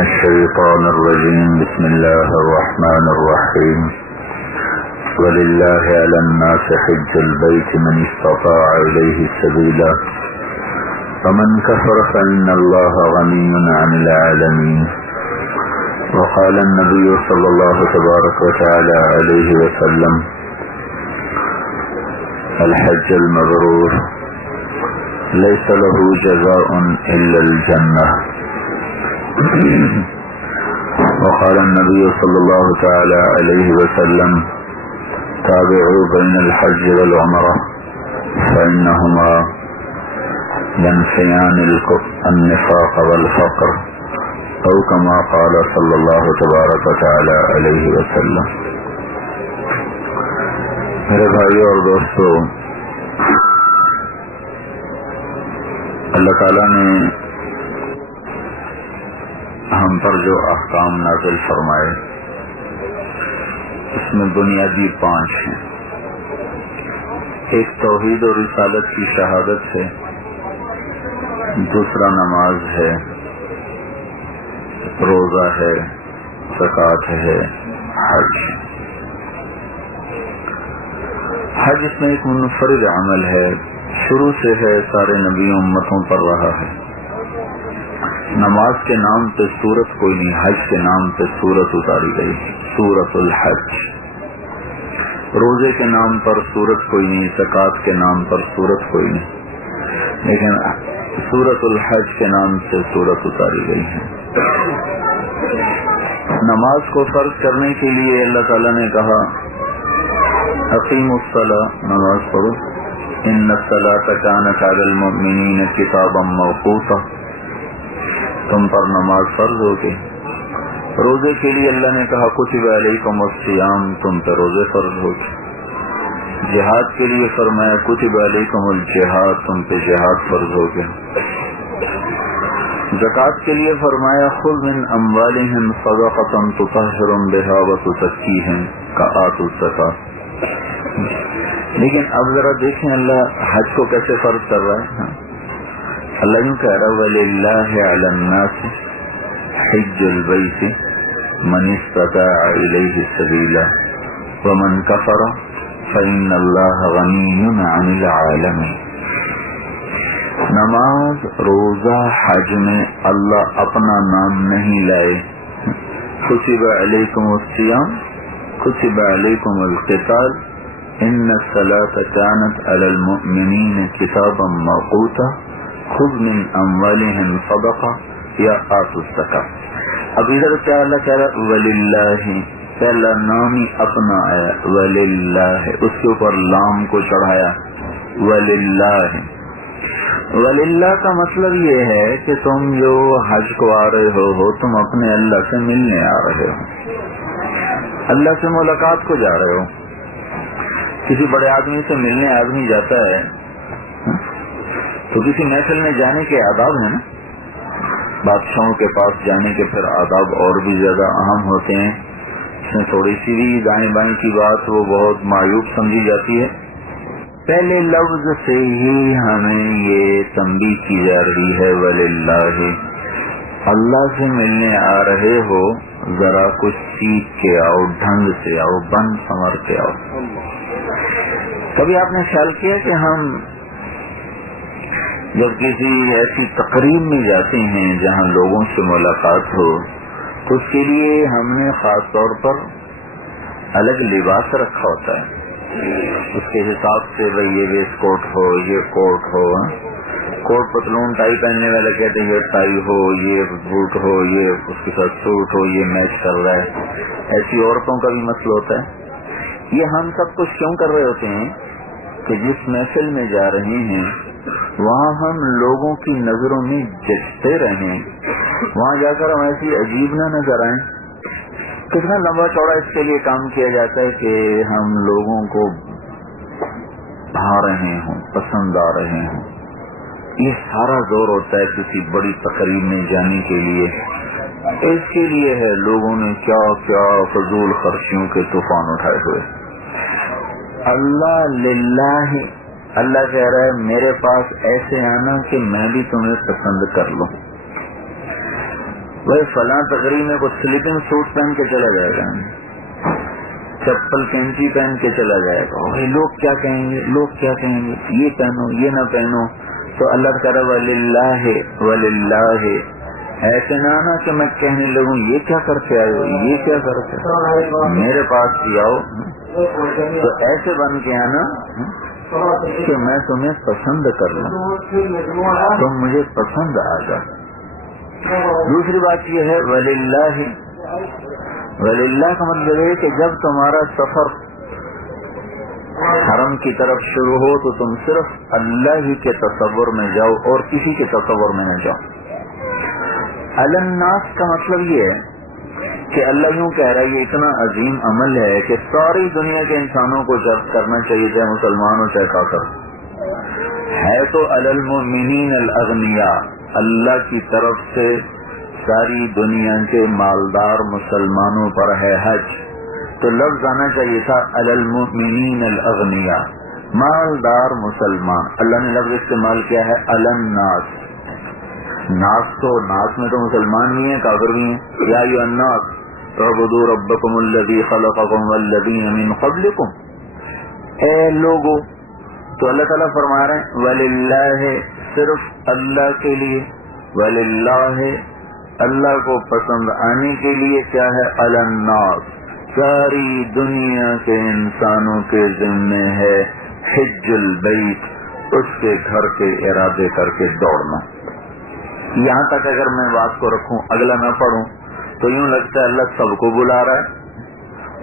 الشيطان الرجيم. بسم الله الرحمن الرحيم. ولله على الناس حج البيت من استطاع إليه سبيلا ومن كفر فإن الله غني عن العالمين. وقال النبي صلى الله تبارك وتعالى عليه وسلم: الحج المبرور ليس له جزاء إلا الجنة. وقال النبي صلى الله تعالى عليه وسلم: تابعوا بين الحج والعمرة فإنهما ينفيان النفاق والفقر، أو كما قال صلی اللہ تبارک وتعالی علیہ وسلم. میرے بھائی اور دوستو، اللہ تعالیٰ نے ہم پر جو احکام نازل فرمائے اس میں بنیادی 5 ہیں. ایک توحید اور رسالت کی شہادت ہے، دوسرا نماز ہے، روزہ ہے، زکوٰۃ ہے، حج. حج اس میں ایک منفرد عمل ہے، شروع سے ہے، سارے نبی امتوں پر رہا ہے. نماز کے نام پہ سورت کوئی نہیں، حج کے نام پہ سورت اتاری گئی، سورت الحج. روزے کے نام پر سورت کوئی نہیں، زکوٰۃ کے نام پر سورت کوئی نہیں، لیکن سورت الحج کے نام سے سورت اتاری گئی ہے. نماز کو فرض کرنے کے لیے اللہ تعالیٰ نے کہا: اقیموا الصلاۃ، نماز پڑھو. ان الصلاۃ کانت علی المؤمنین کتابا موقوتا، تم پر نماز فرض ہوگی. روزے کے لیے اللہ نے کہا: کتب علیکم الصیام، تم پہ روزے فرض ہوگی. جہاد کے لیے فرمایا: کتب علیکم الجہاد، تم پہ جہاد فرض ہوگی. زکوٰۃ کے لیے فرمایا: خذ من اموالہم صدقۃ تطہرہم بہا وتزکیہم کآتوا الزکاۃ. لیکن اب ذرا دیکھیں اللہ حج کو کیسے فرض کر رہا ہے. اللہ یوں کہہ رہا: وَلِلَّهِ عَلَى النَّاسِ حِجُّ الْبَيْتِ مَنِ اسْتَطَاعَ إِلَيْهِ سَبِيلًا وَمَنْ كَفَرَ فَإِنَّ اللَّهَ غَنِيٌّ عَنِ الْعَالَمِينَ. نماز، روزہ، حج میں اللہ اپنا نام نہیں لائے. کتب علیکم الصیام، کتب علیکم القتال، ان الصلاۃ کانت علی المؤمنین کتابا موقوتا، خذ من اموالہم صدقہ یا آتوا الزکاۃ. اب ادھر کیا اللہ کہہ رہا ہے؟ وللہ، پہلا نام ہی اپنا آیا، وللہ، اس کے اوپر لام کو چڑھایا، وللہ. وللہ کا مطلب یہ ہے کہ تم جو حج کو آ رہے ہو تم اپنے اللہ سے ملنے آ رہے ہو، اللہ سے ملاقات کو جا رہے ہو. کسی بڑے آدمی سے ملنے آدمی جاتا ہے تو کسی محفل میں جانے کے آداب ہیں نا. بادشاہوں کے پاس جانے کے پھر آداب اور بھی زیادہ اہم ہوتے ہیں. اس میں تھوڑی سی بھی دائیں بائیں کی بات وہ بہت معیوب سمجھی جاتی ہے. پہلے لفظ سے ہی ہمیں یہ تنبیہ کی جا رہی ہے: وللہ، اللہ سے ملنے آ رہے ہو، ذرا کچھ سیکھ کے آؤ، ڈھنگ سے آؤ، بن سنور کے آؤ. کبھی آپ نے خیال کیا کہ ہم جب کسی ایسی تقریب میں جاتے ہیں جہاں لوگوں سے ملاقات ہو تو اس کے لیے ہم نے خاص طور پر الگ لباس رکھا ہوتا ہے. اس کے حساب سے بھئی یہ ویسٹ کوٹ ہو، یہ کوٹ ہو، کوٹ پتلون ٹائی پہننے والا کہتے ہیں یہ ٹائی ہو، یہ بوٹ ہو، یہ اس کے ساتھ سوٹ ہو، یہ میچ کر رہا ہے. ایسی عورتوں کا بھی مسئلہ ہوتا ہے. یہ ہم سب کچھ کیوں کر رہے ہوتے ہیں کہ جس محفل میں جا رہے ہیں وہاں ہم لوگوں کی نظروں میں جچتے رہیں، وہاں جا کر ہم ایسی عجیب نہ نظر آئیں. کتنا لمبا چوڑا اس کے لیے کام کیا جاتا ہے کہ ہم لوگوں کو بھا رہے ہوں، پسند آ رہے ہوں. یہ سارا زور ہوتا ہے کسی بڑی تقریب میں جانے کے لیے. اس کے لیے ہے لوگوں نے کیا کیا فضول خرچیوں کے طوفان اٹھائے ہوئے. اللہ للہ، اللہ کہہ رہا ہے میرے پاس ایسے آنا کہ میں بھی تمہیں پسند کر لوں. وہ فلاں تقریب میں کچھ سلیپنگ سوٹ پہن کے چلا جائے گا، چپل کینچی پہن کے چلا جائے گا، لوگ کیا کہیں گے، لوگ کیا کہیں گے، یہ پہنو یہ نہ پہنو. تو اللہ تعالیٰ وللہ ایسے نہ آنا کہ میں کہنے لگوں یہ کیا کرتے آئے ہو، یہ کیا کرتے، میرے پاس ہی آؤ. تو ایسے بن کے آنا کہ میں تمہیں پسند کر لوں، تم مجھے پسند آ جاؤ. دوسری بات یہ ہے وللہ کا مطلب ہے کہ جب تمہارا سفر حرم کی طرف شروع ہو تو تم صرف اللہ ہی کے تصور میں جاؤ اور کسی کے تصور میں نہ جاؤ. الناس کا مطلب یہ ہے کہ اللہ یوں کہہ رہا ہے یہ اتنا عظیم عمل ہے کہ ساری دنیا کے انسانوں کو کرنا چاہیے، چاہے مسلمان ہو چاہے کافر. ہے تو علی المؤمنین الاغنیاء، اللہ کی طرف سے ساری دنیا کے مالدار مسلمانوں پر ہے حج. تو لفظ آنا چاہیے تھا علی المؤمنین الاغنیاء، مالدار مسلمان. اللہ نے لفظ استعمال کیا ہے علی الناس. ناس تو ناس میں تو مسلمان بھی ہیں کافر بھی ہیں. یا ایھا الناس اعبدوا ربکم الذی خلقکم والذین من قبلکم، اے لوگو. تو اللہ تعالیٰ فرما رہے ہیں وللہ، صرف اللہ کے لیے، وللہ اللہ کو پسند آنے کے لیے کیا ہے، علی الناس ساری دنیا کے انسانوں کے ذمے ہے حج البیت، اس کے گھر کے ارادے کر کے دوڑنا. یہاں تک اگر میں بات کو رکھوں اگلا نہ پڑھوں تو یوں لگتا ہے اللہ سب کو بلا رہا ہے،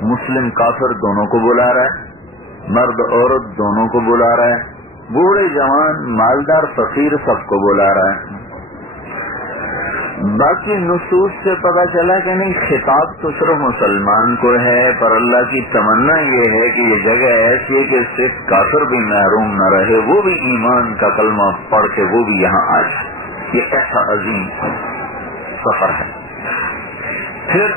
مسلم کافر دونوں کو بلا رہا ہے، مرد عورت دونوں کو بلا رہا ہے، بوڑھے جوان مالدار فقیر سب کو بلا رہا ہے. باقی نصوص سے پتہ چلا کہ نہیں، خطاب تو صرف مسلمان کو ہے، پر اللہ کی تمنا یہ ہے کہ یہ جگہ ایسی ہے کہ صرف کافر بھی محروم نہ رہے، وہ بھی ایمان کا کلمہ پڑھ کے وہ بھی یہاں آ جائے. یہ ایسا عظیم سفر ہے. پھر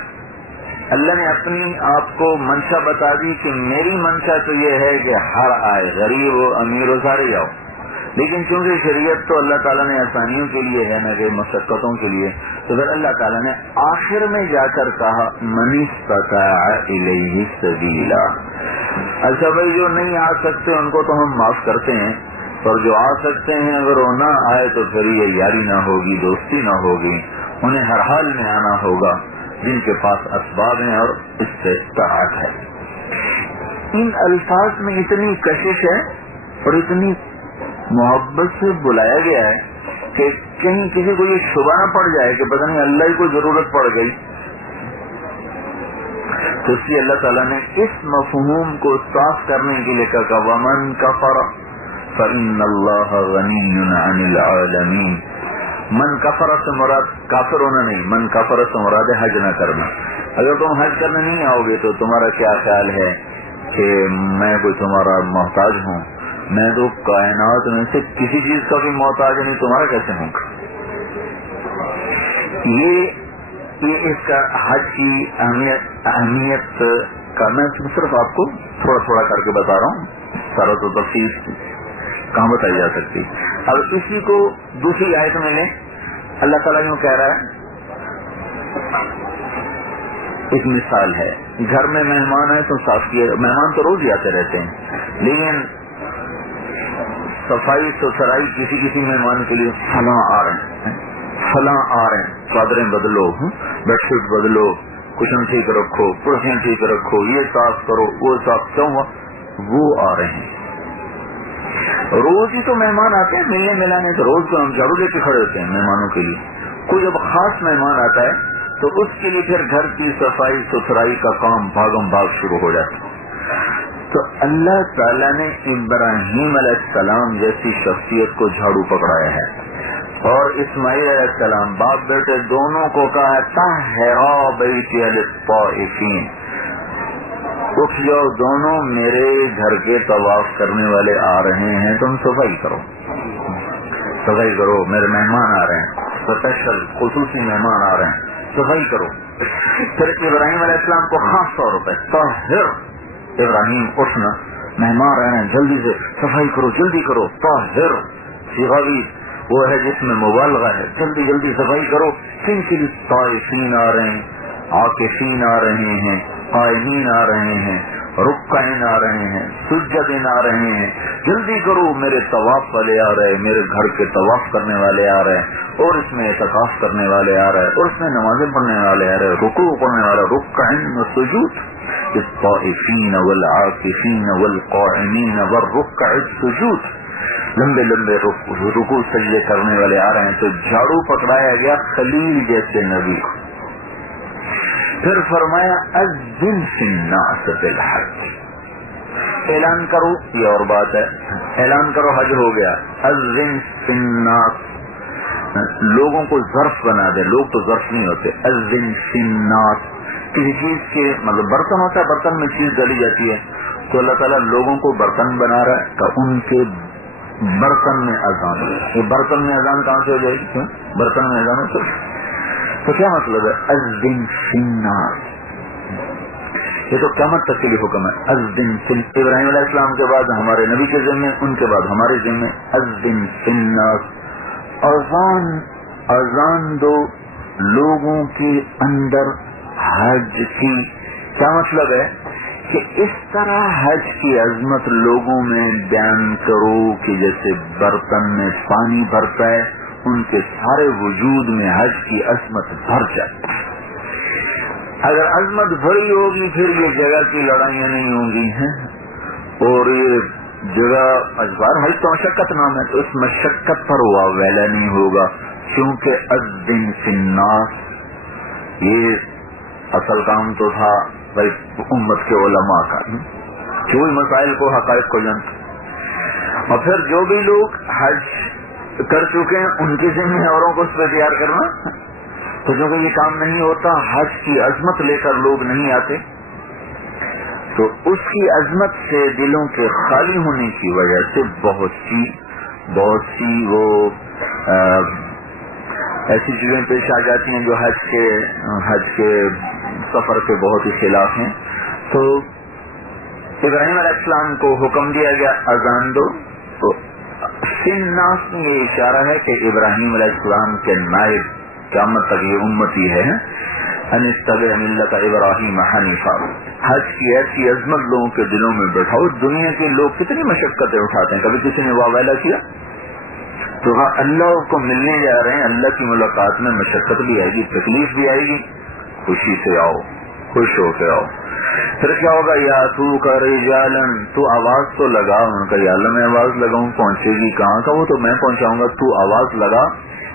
اللہ نے اپنی آپ کو منشا بتا دی کہ میری منشا تو یہ ہے کہ ہر آئے، غریب ہو امیر ہو سارے جاؤ. لیکن چونکہ شریعت تو اللہ تعالیٰ نے آسانیوں کے لیے ہے نہ کہ مشقتوں کے لیے، تو پھر اللہ تعالیٰ نے آخر میں جا کر کہا من استطاع الیہ سبیلا. اچھا بھائی جو نہیں آ سکتے ان کو تو ہم معاف کرتے ہیں، اور جو آ سکتے ہیں اگر وہ نہ آئے تو پھر یہ یاری نہ ہوگی، دوستی نہ ہوگی، انہیں ہر حال میں آنا ہوگا جن کے پاس اسباب ہیں اور اس سے طاقت ہے. ان الفاظ میں اتنی کشش ہے اور اتنی محبت سے بلایا گیا ہے کہ کہیں کسی کو یہ شبہ نہ پڑ جائے کہ پتہ نہیں اللہ کو ضرورت پڑ گئی. تو اس لیے اللہ تعالیٰ نے اس مفہوم کو صاف کرنے کے لیے کہا ومن کفر فإن اللہ غنی عن العالمین. من کفر سے مراد کافر ہونا نہیں، من کفر سے مراد حج نہ کرنا. اگر تم حج کرنے نہیں آؤ گے تو تمہارا کیا خیال ہے کہ میں کوئی تمہارا محتاج ہوں؟ میں تو کائنات میں سے کسی چیز کا بھی محتاج نہیں، تمہارا کیسے ہوں؟ یہ اس کا حج کی اہمیت کا میں صرف آپ کو تھوڑا تھوڑا کر کے بتا رہا ہوں، سارا تو تفصیل کہاں بتائی جا سکتی. اب اسی کو دوسری آیت میں لیں، اللہ تعالیٰ یوں کہہ رہا ہے، ایک مثال ہے، گھر میں مہمان ہے تو صاف کیا. مہمان تو روز ہی آتے رہتے ہیں، لیکن صفائی ستھرائی کسی مہمان کے لیے فلاں آ رہے ہیں، فلاں آ رہے ہیں، چادریں بدلو، بیڈ شیٹ بدلو، کشن ٹھیک رکھو، کرسیاں ٹھیک رکھو، یہ صاف کرو وہ صاف. کیوں وہ آ رہے ہیں؟ روز ہی تو مہمان آتے ہیں ملنے ملانے، تو روز تو ہم جھاڑو لے کے کھڑے ہوتے ہیں مہمانوں کے لیے. کوئی جب خاص مہمان آتا ہے تو اس کے لیے پھر گھر کی صفائی ستھرائی کا کام بھاگم بھاگ شروع ہو جاتا ہے. تو اللہ تعالیٰ نے ابراہیم علیہ السلام جیسی شخصیت کو جھاڑو پکڑایا ہے، اور اسماعیل علیہ السلام باپ بیٹے دونوں کو کہا طہرا بیتی للطائفین، اٹھ جاؤ دونوں میرے گھر کے طواف کرنے والے آ رہے ہیں، تم صفائی کرو، صفائی کرو، میرے مہمان آ رہے ہیں، اسپیشل خصوصی مہمان آ رہے ہیں، صفائی کرو. پھر ابراہیم علیہ السلام کو خاص طور پہ طاہر ابراہیم اٹھنا، مہمان رہے ہیں جلدی سے صفائی کرو، جلدی کرو، طاہر صیغہ بھی وہ ہے جس میں مبالغہ ہے، جلدی جلدی صفائی کرو. کن طائفین آ رہے ہیں، عاکفین آ رہے ہیں، قائمین آ رہے ہیں، رکعین آ رہے ہیں، سجدین آ رہے ہیں. جلدی کرو، میرے طواف والے آ رہے، میرے گھر کے طواف کرنے والے آ رہے، اور اس میں اعتکاف کرنے والے آ رہے، اور اس میں نمازیں پڑھنے والے آ رہے، رکوع پڑھنے والے، رکعین و سجود. الطائفین والعاکفین والقائمین والرکع السجود. لمبے لمبے رکوع سجدے کرنے والے آ رہے ہیں. تو جھاڑو پکڑایا گیا خلیل جیسے نبی کو. پھر فرمایا اذن فی الناس بالحج، اعلان کرو. یہ اور بات ہے، اعلان کرو حج ہو گیا. اذن فی الناس، لوگوں کو ظرف بنا دے، لوگ تو ظرف نہیں ہوتے. اذن فی الناس، کسی چیز کے مطلب برتن ہوتا ہے، برتن میں چیز ڈالی جاتی ہے، تو اللہ تعالیٰ لوگوں کو برتن بنا رہا ہے کہ ان کے برتن میں اذان. یہ برتن میں اذان کہاں سے ہو جائے گی؟ کیوں برتن میں اذان ہو؟ تو کیا مطلب ہے اذن فی الناس؟ یہ تو قیامت تک کے لیے حکم ہے. اذن فی، ابراہیم علیہ السلام کے بعد ہمارے نبی کے ذمے، ان کے بعد ہمارے ذمے. اذن فی الناس، اذان دو لوگوں کے اندر حج کی. کیا مطلب ہے کہ اس طرح حج کی عظمت لوگوں میں بیان کرو کہ جیسے برتن میں پانی بھرتا ہے، ان کے سارے وجود میں حج کی عظمت بھر جائے. اگر عظمت بھری ہوگی پھر یہ جگہ کی لڑائیاں نہیں ہوں گی ہیں، اور یہ جگہ اجبار حج تو مشقت نام ہے، تو اس مشقت پر واویلا نہیں ہوگا. کیونکہ اذن فی الناس، یہ اصل کام تو تھا بھائی امت کے علماء کا، جو مسائل کو حقائق کو جانتے. اور پھر جو بھی لوگ حج کر چکے ہیں ان کے ذمہ اوروں کو اس پہ تیار کرنا. تو جو کہ یہ کام نہیں ہوتا، حج کی عظمت لے کر لوگ نہیں آتے، تو اس کی عظمت سے دلوں کے خالی ہونے کی وجہ سے بہت سی وہ ایسی چیزیں پیش آ جاتی ہیں جو حج کے سفر کے بہت ہی خلاف ہیں. تو ابراہیم علیہ السلام کو حکم دیا گیا اذان دو. تو الناس میں یہ اشارہ ہے کہ ابراہیم علیہ السلام کے نائب قیامت تک یہ امتی ہے. ان اتبع ملت ابراہیم حنیفا، حج کی ایسی عظمت لوگوں کے دلوں میں بیٹھاؤ. دنیا کے لوگ کتنی مشقتیں اٹھاتے ہیں، کبھی کسی نے واویلا کیا؟ تو اللہ کو ملنے جا رہے ہیں، اللہ کی ملاقات میں مشقت بھی آئے گی، تکلیف بھی آئے گی. خوشی سے آؤ، خوش ہو کے آؤ. پھر کیا ہوگا؟ یا تو کا رجالن، تو آواز تو لگا. ان کا یا اللہ میں آواز لگاؤں، پہنچے گی کہاں کا؟ وہ تو میں پہنچاؤں گا، تو آواز لگا.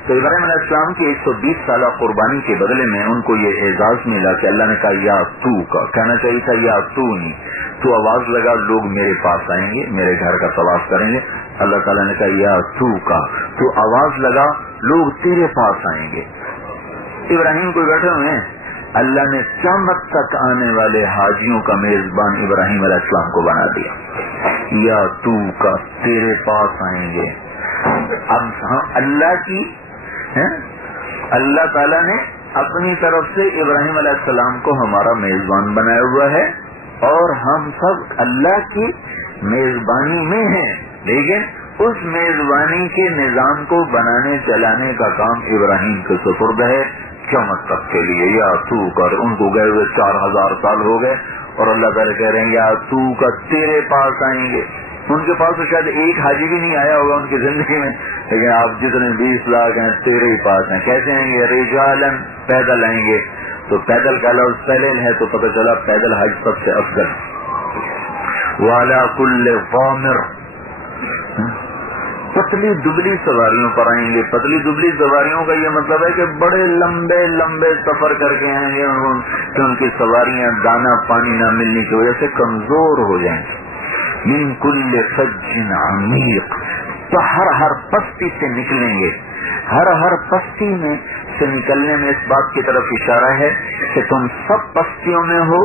تو ابراہیم علیہ السلام کی 120 سالہ قربانی کے بدلے میں ان کو یہ اعزاز ملا کہ اللہ نے کہا یا تو کا، کہنا چاہیے تھا یا تو نہیں. تو آواز لگا، لوگ میرے پاس آئیں گے، میرے گھر کا طواف کریں گے. اللہ تعالیٰ نے کہا یا تو کا، تو آواز لگا، لوگ تیرے پاس آئیں گے. ابراہیم کو بیٹھے ہوئے ہیں، اللہ نے قیامت تک آنے والے حاجیوں کا میزبان ابراہیم علیہ السلام کو بنا دیا. یا تو کا، تیرے پاس آئیں گے. اب اللہ تعالیٰ نے اپنی طرف سے ابراہیم علیہ السلام کو ہمارا میزبان بنایا ہوا ہے، اور ہم سب اللہ کی میزبانی میں ہیں. لیکن اس میزبانی کے نظام کو بنانے چلانے کا کام ابراہیم کے سپرد ہے قیامت تک کے لیے. یا تو کر، ان کو گئے ہوئے 4000 سال ہو گئے، اور اللہ تعالیٰ کہہ رہے ہیں یا تو کا، تیرے پاس آئیں گے. ان کے پاس تو شاید ایک حاجی بھی نہیں آیا ہوگا ان کی زندگی میں، لیکن آپ جتنے 20 لاکھ ہیں تیرے ہی پاس ہیں. کیسے آئیں گے؟ رجالن، پیدل آئیں گے. تو پیدل کا لفظ پہلے ہے تو پتہ چلا پیدل حج سب سے افضل. وعلی کل ضامر، پتلی دبلی سواریوں پر آئیں گے. پتلی دبلی سواریوں کا یہ مطلب ہے کہ بڑے لمبے لمبے سفر کر کے آئیں گے کہ ان کی سواریاں دانا پانی نہ ملنے کی وجہ سے کمزور ہو جائیں گے. من کل فج عمیق، تو ہر پستی سے نکلیں گے. ہر پستی میں سے نکلنے میں اس بات کی طرف اشارہ ہے کہ تم سب پستیوں میں ہو.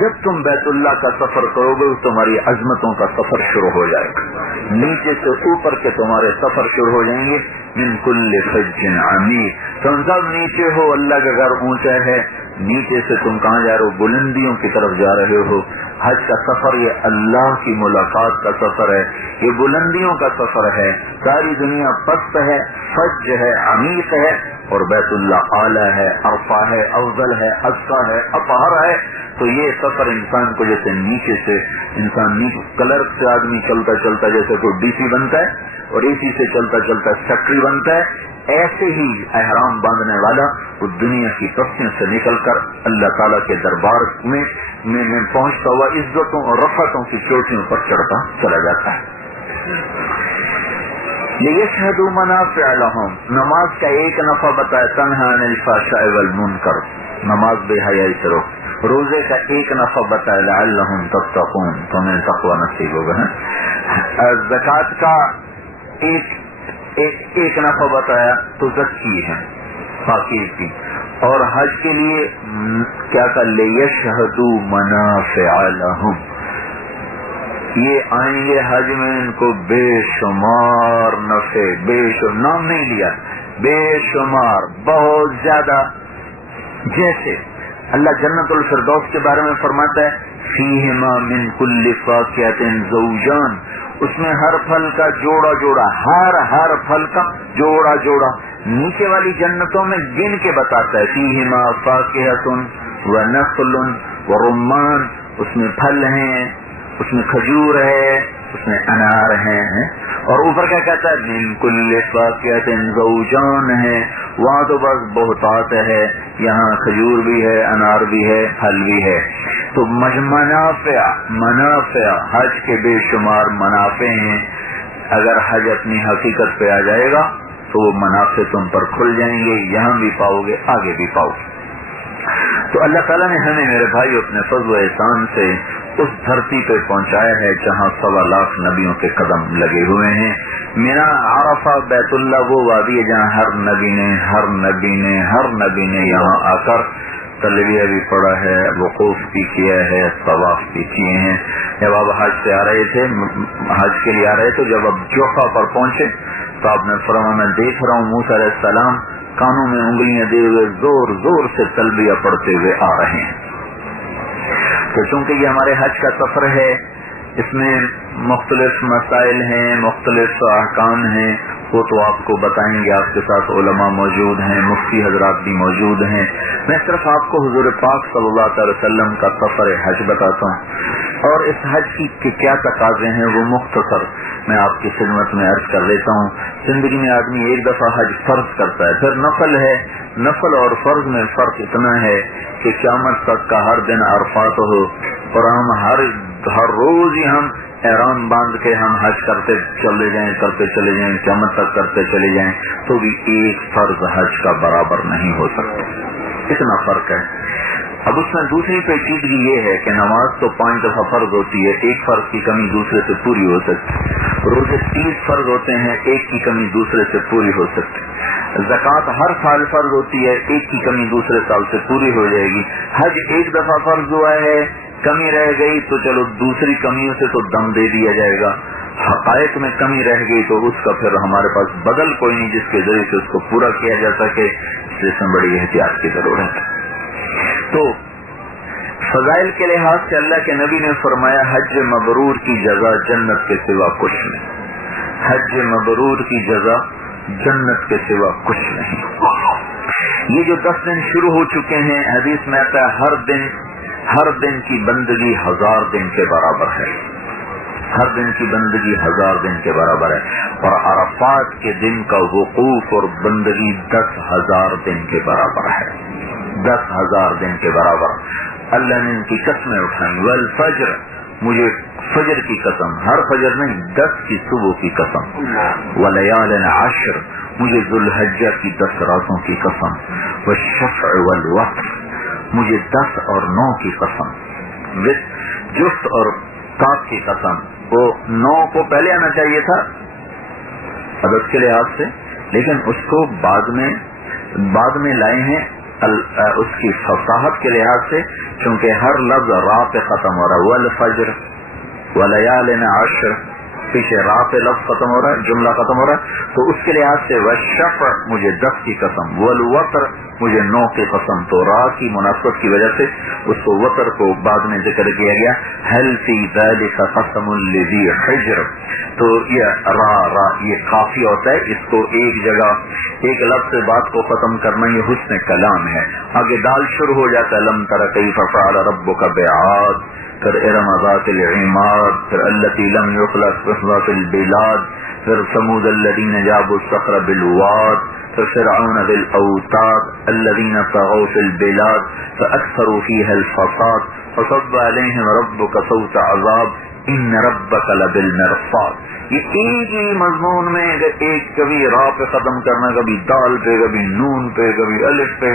جب تم بیت اللہ کا سفر کرو گے تمہاری عظمتوں کا سفر شروع ہو جائے گا. نیچے سے اوپر کے تمہارے سفر شروع ہو جائیں گے. من کل فج عمیق، تم سب نیچے ہو. اللہ کا گھر اونچا ہے، نیچے سے تم کہاں جا رہے ہو؟ بلندیوں کی طرف جا رہے ہو. حج کا سفر یہ اللہ کی ملاقات کا سفر ہے، یہ بلندیوں کا سفر ہے. ساری دنیا پست ہے، فج ہے، عمیق ہے، اور بیت اللہ اعلیٰ ہے، عرفہ ہے، افضل ہے، ازکیٰ ہے، اطہر ہے. تو یہ سفر انسان کو جیسے نیچے سے انسان کلرک سے آدمی چلتا چلتا جیسے کوئی ڈی سی بنتا ہے اور اے سی سے چلتا چلتا سیکٹری بنتا ہے، ایسے ہی احرام باندھنے والا وہ دنیا کی پستیوں سے نکل کر اللہ تعالیٰ کے دربار میں پہنچتا ہوا عزتوں اور رفعتوں کی چوٹیوں پر چڑھتا چلا جاتا ہے. لیشہدوا منافع لہم، نماز کا ایک نفع بتایا، تنہا عن الفحشاء والمنکر، نماز بے حیائی سے روک. روزے کا ایک نفع بتایا، لعلہم تتقون، تمہیں تقوی نصیب ہوگا. زکوٰۃ کا ایک نفع بتایا تو زکی ہے، فقیر کی. اور حج کے لیے کیا کہ لیشہدوا منافع لہم، یہ آئیں گے حج میں، ان کو بے شمار نفع، نام نہیں لیا، بے شمار، بہت زیادہ. جیسے اللہ جنت الفردوس کے بارے میں فرماتا ہے فیہما من کل فاکہۃ زوجان، اس میں ہر پھل کا جوڑا جوڑا، ہر پھل کا جوڑا جوڑا. نیچے والی جنتوں میں گن کے بتاتا ہے فیہما فاکہۃ ونخل ورمان، اس میں پھل ہیں، اس میں کھجور ہے، اس میں انار ہیں. اور اوپر کیا کہتا ہے من کل فاکہۃ زوجان ہے، وہاں تو بس بہتات ہے، یہاں کھجور بھی ہے، انار بھی ہے، پھل بھی ہے. تو منافع حج کے بے شمار منافع ہیں. اگر حج اپنی حقیقت پہ آ جائے گا تو وہ منافع تم پر کھل جائیں گے، یہاں بھی پاؤ گے، آگے بھی پاؤ گے. تو اللہ تعالیٰ نے ہمیں میرے بھائی اپنے فضل و احسان سے اس دھرتی پہ پہنچایا ہے جہاں 1.25 لاکھ نبیوں کے قدم لگے ہوئے ہیں. مینا عرفہ بیت اللہ وہ وادی ہے جہاں ہر نبی نے یہاں آ کر تلبیہ بھی پڑھا ہے، وقوف بھی کیا ہے، طواف بھی کیے ہیں. جب آپ حج سے آ رہے تھے، حج کے لیے آ رہے تھے، جب آپ جوفہ پر پہنچے تو آپ نے فرمایا میں دیکھ رہا ہوں موسیٰ علیہ السلام کانوں میں انگلیاں دیے ہوئے زور زور سے تلبیہ پڑھتے ہوئے آ رہے ہیں. تو چونکہ یہ ہمارے حج کا سفر ہے، اس میں مختلف مسائل ہیں، مختلف احکام ہیں، وہ تو آپ کو بتائیں گے. آپ کے ساتھ علماء موجود ہیں، مفتی حضرات بھی موجود ہیں. میں صرف آپ کو حضور پاک صلی اللہ علیہ وسلم کا سفر حج بتاتا ہوں، اور اس حج کی کیا تقاضے ہیں وہ مختصر میں آپ کی خدمت میں عرض کر دیتا ہوں. زندگی میں آدمی ایک دفعہ حج فرض کرتا ہے، پھر نفل ہے. نفل اور فرض میں فرق اتنا ہے کہ قیامت تک کا ہر دن عرفات ہو اور ہم ہر روز ہی ہم احرام باندھ کے ہم حج کرتے چلے جائیں قیامت تک کرتے چلے جائیں تو بھی ایک فرض حج کا برابر نہیں ہو سکتا. اتنا فرق ہے. اب اس میں دوسری پیچیدگی یہ ہے کہ نماز تو 5 دفعہ فرض ہوتی ہے، ایک فرض کی کمی دوسرے سے پوری ہو سکتی. روزے 30 فرض ہوتے ہیں، ایک کی کمی دوسرے سے پوری ہو سکتی. زکوٰۃ ہر سال فرض ہوتی ہے، ایک کی کمی دوسرے سال سے پوری ہو جائے گی. حج ایک دفعہ فرض ہوا ہے، کمی رہ گئی تو چلو دوسری کمیوں سے تو دم دے دیا جائے گا. حقائق میں کمی رہ گئی تو اس کا پھر ہمارے پاس بدل کوئی نہیں جس کے ذریعے سے اس کو پورا کیا جا سکے، اس میں بڑی احتیاط کی ضرورت ہے. تو فضائل کے لحاظ سے اللہ کے نبی نے فرمایا حج مبرور کی جزا جنت کے سوا کچھ نہیں. حج مبرور کی جزا جنت کے سوا کچھ نہیں. یہ جو 10 دن شروع ہو چکے ہیں، حدیث میں آتا ہے ہر دن کی بندگی 1000 دن کے برابر ہے. ہر دن کی بندگی 1000 دن کے برابر ہے. اور عرفات کے دن کا وقوف اور بندگی 10,000 دن کے برابر ہے. 10,000 دن کے برابر. اللہ نے ان کی قسمیں اٹھائیں. والفجر، مجھے فجر کی قسم، ہر فجر نہیں 10 کی صبح کی قسم. ولیال عشر، مجھے ذوالحجہ کی 10 راتوں کی قسم. والشفع والوتر، مجھے 10 اور 9 کی قسم. جفت اور کاف کی قسم. وہ 9 کو پہلے آنا چاہیے تھا عدد کے لحاظ سے، لیکن اس کو بعد میں لائے ہیں اس کی فصاحت کے لحاظ سے، کیونکہ ہر لفظ را پہ ختم ہو رہا ہے. والفجر ولیال عشر پیچھے را پہ لفظ ختم ہو رہا ہے، جملہ ختم ہو رہا ہے، تو اس کے لحاظ سے والشفع مجھے 10 کی قسم، والوتر مجھے 9 کی قسم، تو را کی مناسبت کی وجہ سے اس کو وتر کو بعد میں ذکر کیا گیا. هل فی ذلک قسم لذی حجر، تو یہ را یہ کافی ہوتا ہے، اس کو ایک جگہ ایک لفظ سے بات کو ختم کرنا یہ حسن کلام ہے. آگے دال شروع ہو جاتا ہے لم تر کیف فعل ربک بعاد، پھر ارم ذات العماد، پھر التی لم یخلق مثلها فی البلاد، پھر ثمود الذین جابوا الصخر بالواد، پھر فرعون ذی الاوتاد الذین طغوا فی البلاد فاکثروا فیها الفساد فصب علیہم ربک صوت عذاب ان ربک لبالمرصاد. یہ ایک ہی مضمون میں ایک کبھی را پہ ختم کرنا، کبھی دال پہ، کبھی نون پہ، کبھی الف پہ.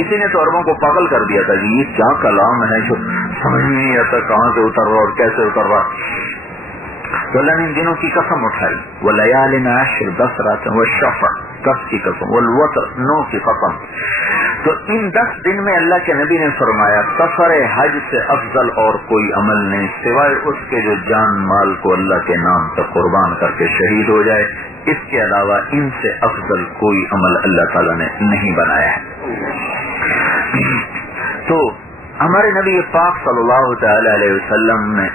اسی نے تو عربوں کو پاگل کر دیا تھا کہ یہ کیا کلام ہے جو سمجھ میں نہیں آتا کہاں سے اتر رہا اور کیسے اتر رہا. تو اللہ نے ان دنوں کی قسم اٹھائی، وَلَيَالٍ عَشْرٍ 10 راتیں، وَالشَّفْعِ 10 کی قسم، وَالْوَتْرِ 9 کی قسم. تو ان 10 دن میں اللہ کے نبی نے فرمایا سفر حج سے افضل اور کوئی عمل نہیں سوائے اس کے جو جان مال کو اللہ کے نام پر قربان کر کے شہید ہو جائے. اس کے علاوہ ان سے افضل کوئی عمل اللہ تعالیٰ نے نہیں بنایا ہے. تو ہمارے نبی پاک صلی اللہ تعالی علیہ وسلم نے